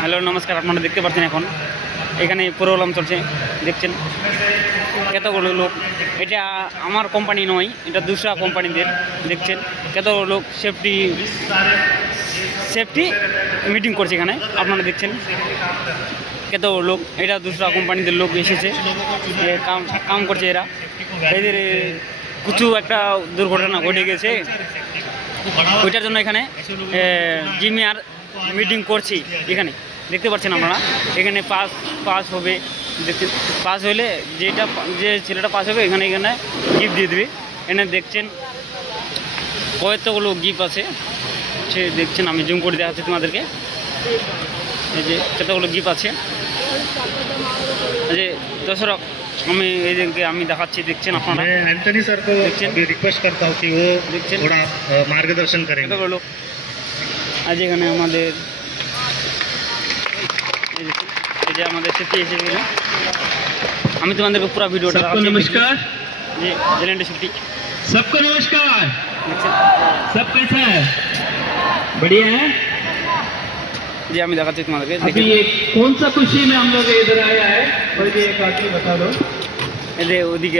Hello নমস্কার, আপনারা দেখতে পাচ্ছেন এখন এখানে প্রোগ্রাম চলছে, দেখছেন কতগুলো লোক। এটা আমার কোম্পানি নয়, এটা দুসরা কোম্পানিদের। দেখছেন কতগুলো লোক সেফটি মিটিং করছে এখানে, আপনারা দেখছেন কত লোক। এটা দুসরা কোম্পানিদের লোক এসেছে, কাম করছে এরা। এদের কিছু একটা দুর্ঘটনা ঘটে গেছে, ওইটার জন্য এখানে জিমিয়ার মিটিং করছি। এখানে দেখতে পাচ্ছেন আপনারা, এখানে পাস হবে, দেখতে পাস হলে যে ছেলেটা পাস হবে এখানে গিফট দিয়ে দেবে। এখানে দেখছেন কতগুলো গিফট আছে, সে দেখছেন, আমি জুম করে দেখাচ্ছি তোমাদেরকে। এই যে কতগুলো গিফট আছে, যে দশরা আমি এইদিকে আমি দেখাচ্ছি, দেখছেন আপনারা। एंटनी सर को रिक्वेस्ट करता हूँ कि वो थोड़ा मार्गदर्शन करें। কতগুলো আজ এখানে আমাদের এই যে আমাদের সেফটি এসেছিল, আমি তোমাদেরকে পুরো ভিডিওটা দেখাচ্ছি। नमस्कार যে জেলেন্ট সেফটি, सबको नमस्कार। सब कैसा है? बढ़िया है। যে আমি দেখাচ্ছি তোমাদেরকে। अभी ये कौन सा खुशी में हम लोग इधर आया है, और ये एक बात बता दो। এই যে ওদিকে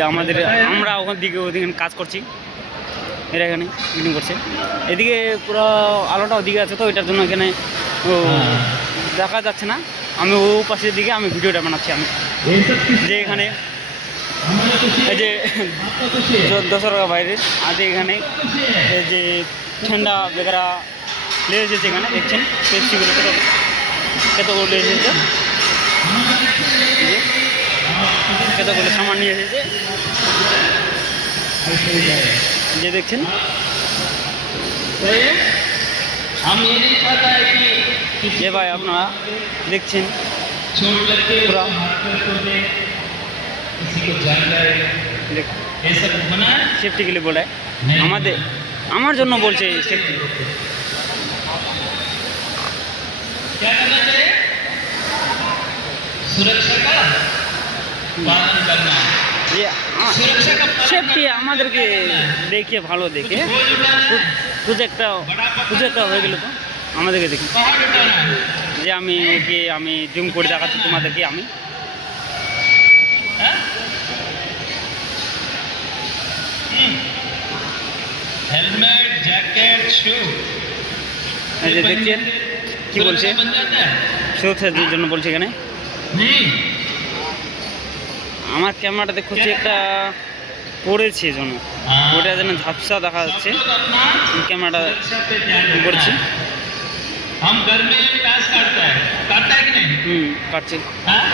আমরা ওদিকে কাজ করছি, এরা এখানে মিটিং করছে। এদিকে পুরো আলোটা ওদিকে আছে, তো এটার জন্য এখানে দেখা যাচ্ছে না। আমি ও পাশের দিকে আমি ভিডিওটা বানাচ্ছি। আমি ये सब किस যে এখানে हमारा खुशी এই যে आपका खुशी है। দশরা বাইরে আছে, এখানে এই যে ঠান্ডা বেগারা লেগে এসেছে। এখানে দেখছেন পেস্ট্রিগুলো কতগুলো লেগে এসেছে, কতগুলো সামান নিয়ে এসেছে, যে দেখছেন। हम ये नहीं चाहता है कि যে ভাই আপনারা দেখছেন छोड़ करके पूरा किसी को जान जाए, ये सब मना है। সেফটি গেলে বলে আমার জন্য বলছে সেফটি। क्या करना चाहिए? सुरक्षा का पालन करना है। যে सुरक्षा का पालन সেফটি আমাদেরকে দেখে ভালো দেখে बोझ उठाना है, কিছু একটা হয়ে গেল তো আমাদেরকে দেখি। पहाड़ उठाना है। যে আমি জুম করে দেখাচ্ছি তোমাদেরকে। আমি हाँ? हेलमेट जैकेट शू এই যে দেখছেন কি বলছে, बन जाता है সুরক্ষার জন্য বলছে এখানে। नहीं। আমার ক্যামেরাটা দেখছি একটা পড়েছে জন্য, ওটা যেন ঝাপসা দেখা যাচ্ছে। सब लोग अपना ক্যামেরাটা सुरक्षा पे ध्यान देना করছি। है। हम घर में घास काटता है कि नहीं? কাটছে। हाँ?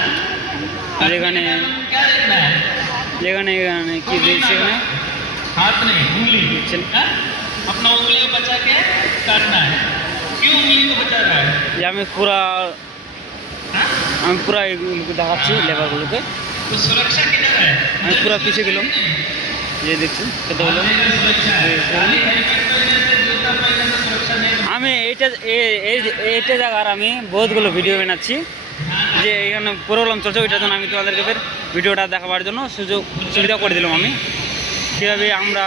যেখানে क्या देखना है? যেখানে কি দিয়েছে এখানে हाथ नहीं, उंगली। দেখছেন। हाँ? अपना उंगली को बचा के काटना है। क्यों उंगली को बचा रहा है? যে আমি পুরা এগুলোকে দেখাচ্ছি লেবারগুলোকে। तो सुरक्षा किधर है? আমি পুরা পিছিয়ে গেলাম, যে দেখছেন কত হলো। सुरक्षा है। खाली हेलमेट पहनने से, जूता पहनने से सुरक्षा नहीं है। আমি এইটা জায়গার আমি বহুতগুলো ভিডিও বানাচ্ছি, যে এখানে প্রোগ্রাম চলছে, ওইটার জন্য আমি তোমাদেরকে ফের ভিডিওটা দেখাবার জন্য সুবিধা করে দিলাম। আমি কীভাবে আমরা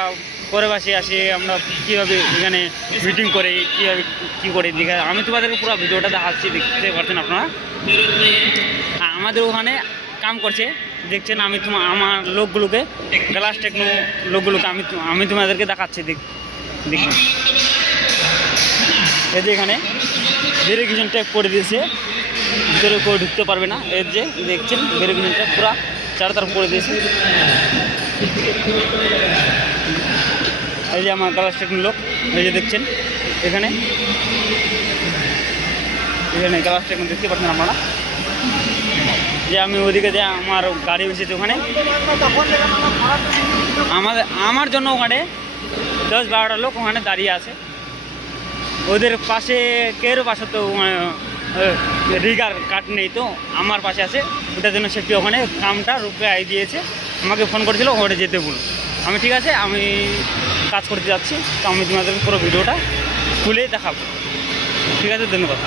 পরেবাসী আসি, আমরা কীভাবে এখানে মিটিং করে কীভাবে কী করে দেখে আমি তোমাদেরকে পুরো ভিডিওটা দেখাচ্ছি, দেখতে পাচ্ছেন আপনারা। আমাদের ওখানে কাম করছে, দেখছেন। আমার লোকগুলোকে, গ্লাস টেকনো লোকগুলোকে আমি তোমাদেরকে দেখাচ্ছি। দেখুন এই যে এখানে ভেরিফিকেশন ট্যাগ করে দিয়েছে, ভিতরে কেউ ঢুকতে পারবে না। এর যে দেখছেন ভেরিফিকেশন ট্যাগ পুরো চারতরফ করে দিয়েছে। এই যে আমার গ্লাস টেকনো লোক, এই যে দেখছেন এখানে গ্লাস টেকনো দেখতে পাচ্ছেন আপনারা। যে আমি ওদিকে যে আমার গাড়ি এসেছে ওখানে, আমার জন্য ওখানে 10-12টা লোক ওখানে দাঁড়িয়ে আছে। ওদের পাশে কেউ পাশে তো রিগার কাট নেই, তো আমার পাশে আছে। ওটার জন্য সেফটি ওখানে কামটা রূপে আই দিয়েছে, আমাকে ফোন করেছিল ওখানে যেতে বলুন। আমি ঠিক আছে, আমি কাজ করতে যাচ্ছি। তো আমি তোমাদের পুরো ভিডিওটা খুলে দেখাবো। ঠিক আছে, ধন্যবাদ।